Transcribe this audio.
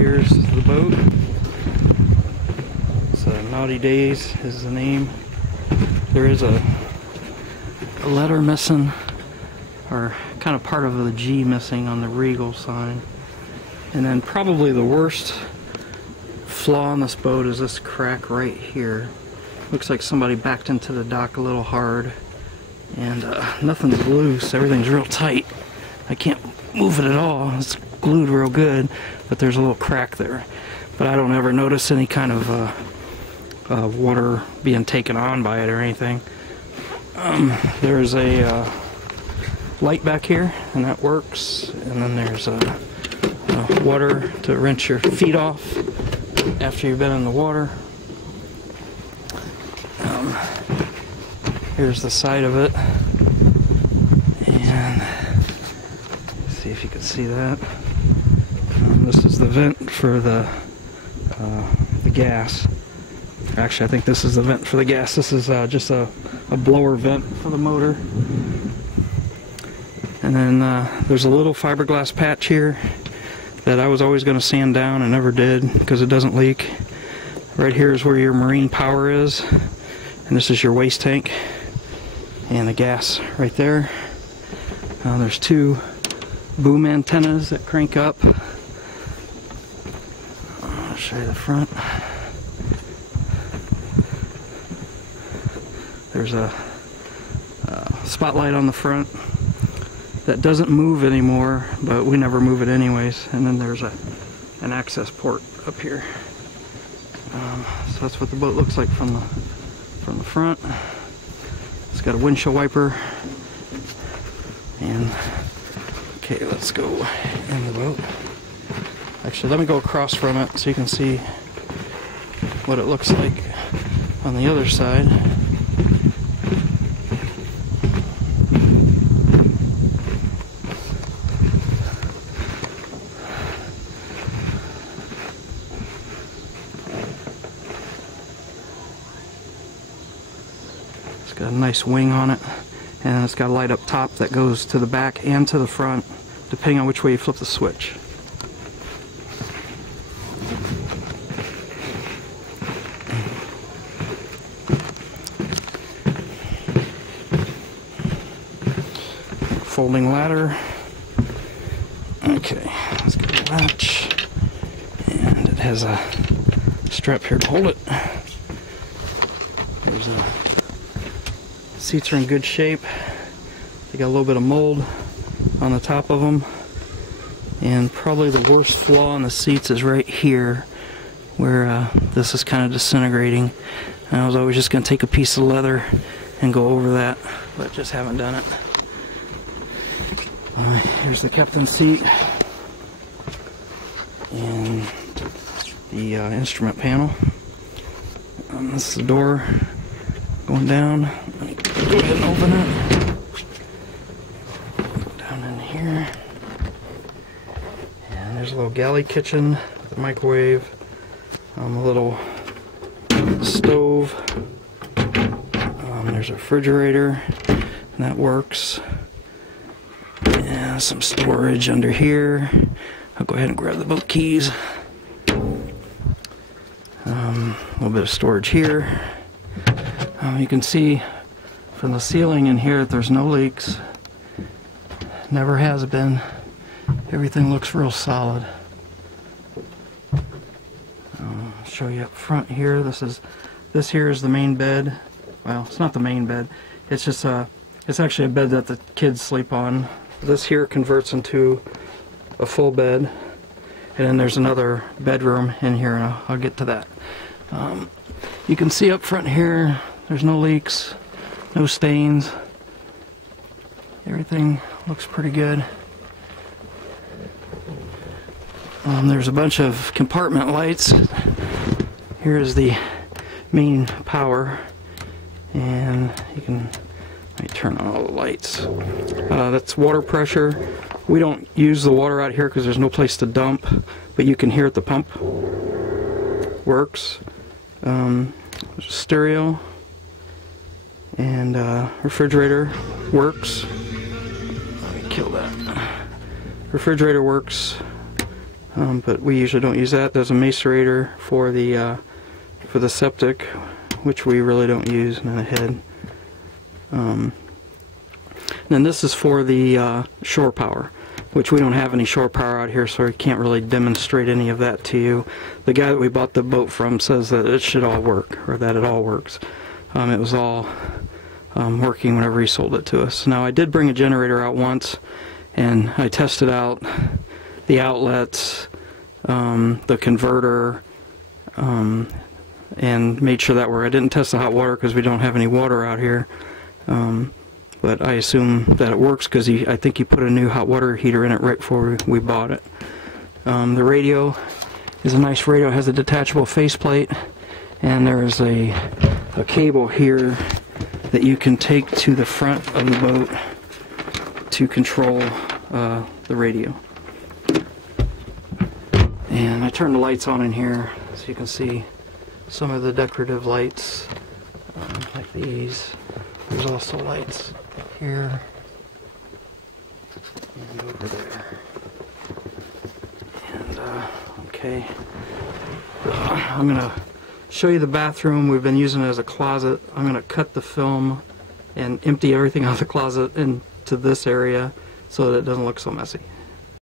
Here's the boat. It's Naughty Days is the name. There is a letter missing, or kind of part of the G missing on the Regal sign. And then probably the worst flaw on this boat is this crack right here. Looks like somebody backed into the dock a little hard, and nothing's loose, everything's real tight. I can't move it at all. It's glued real good, but there's a little crack there. But I don't ever notice any kind of water being taken on by it or anything. There's a light back here, and that works. And then there's water to rinse your feet off after you've been in the water. Here's the side of it, and see if you can see that. This is the vent for the gas. Actually, I think this is the vent for the gas. This is just a blower vent for the motor. And then there's a little fiberglass patch here that I was always going to sand down and never did because it doesn't leak. Right here is where your marine power is, and this is your waste tank and the gas right there. There's two boom antennas that crank up. I'll show you the front. There's a spotlight on the front that doesn't move anymore, but we never move it anyways. And then there's an access port up here. So that's what the boat looks like from the front. It's got a windshield wiper. And okay, let's go in the boat. Actually, let me go across from it so you can see what it looks like on the other side. It's got a nice wing on it, and it's got a light up top that goes to the back and to the front, depending on which way you flip the switch. Folding ladder. Okay, let's get the latch, and it has a strap here to hold it. There's seats are in good shape. They got a little bit of mold on the top of them, and probably the worst flaw in the seats is right here, where this is kind of disintegrating. And I was always just going to take a piece of leather and go over that, but just haven't done it. Here's the captain's seat and the instrument panel. This is the door going down. Let me go ahead and open it. Down in here. And there's a little galley kitchen with a microwave, a little stove. There's a refrigerator, and that works. And some storage under here. I'll go ahead and grab the boat keys. A little bit of storage here. You can see from the ceiling in here that there's no leaks. Never has been. Everything looks real solid. I'll show you up front here. This here is the main bed. Well, it's not the main bed. It's just it's actually a bed that the kids sleep on. This here converts into a full bed, and then there's another bedroom in here, and I'll get to that. You can see up front here, there's no leaks, no stains. Everything looks pretty good. There's a bunch of compartment lights. Here's the main power, and you can turn on all the lights. That's water pressure. We don't use the water out here because there's no place to dump, but you can hear it. The pump works. There's a stereo, and refrigerator works. Let me kill that. Refrigerator works. but we usually don't use that. There's a macerator for the septic, which we really don't use, and then a head. Then this is for the shore power, which we don't have any shore power out here, so we can't really demonstrate any of that to you. The guy that we bought the boat from says that it should all work, or that it all works. It was all working whenever he sold it to us. Now, I did bring a generator out once, and I tested out the outlets, the converter, and made sure that worked. I didn't test the hot water because we don't have any water out here. But I assume that it works because I think he put a new hot water heater in it right before we bought it. The radio is a nice radio. It has a detachable faceplate, and there's a cable here that you can take to the front of the boat to control the radio. And I turned the lights on in here so you can see some of the decorative lights like these. There's also lights here and over there. And okay, I'm gonna show you the bathroom. We've been using it as a closet. I'm gonna cut the film and empty everything out of the closet into this area so that it doesn't look so messy.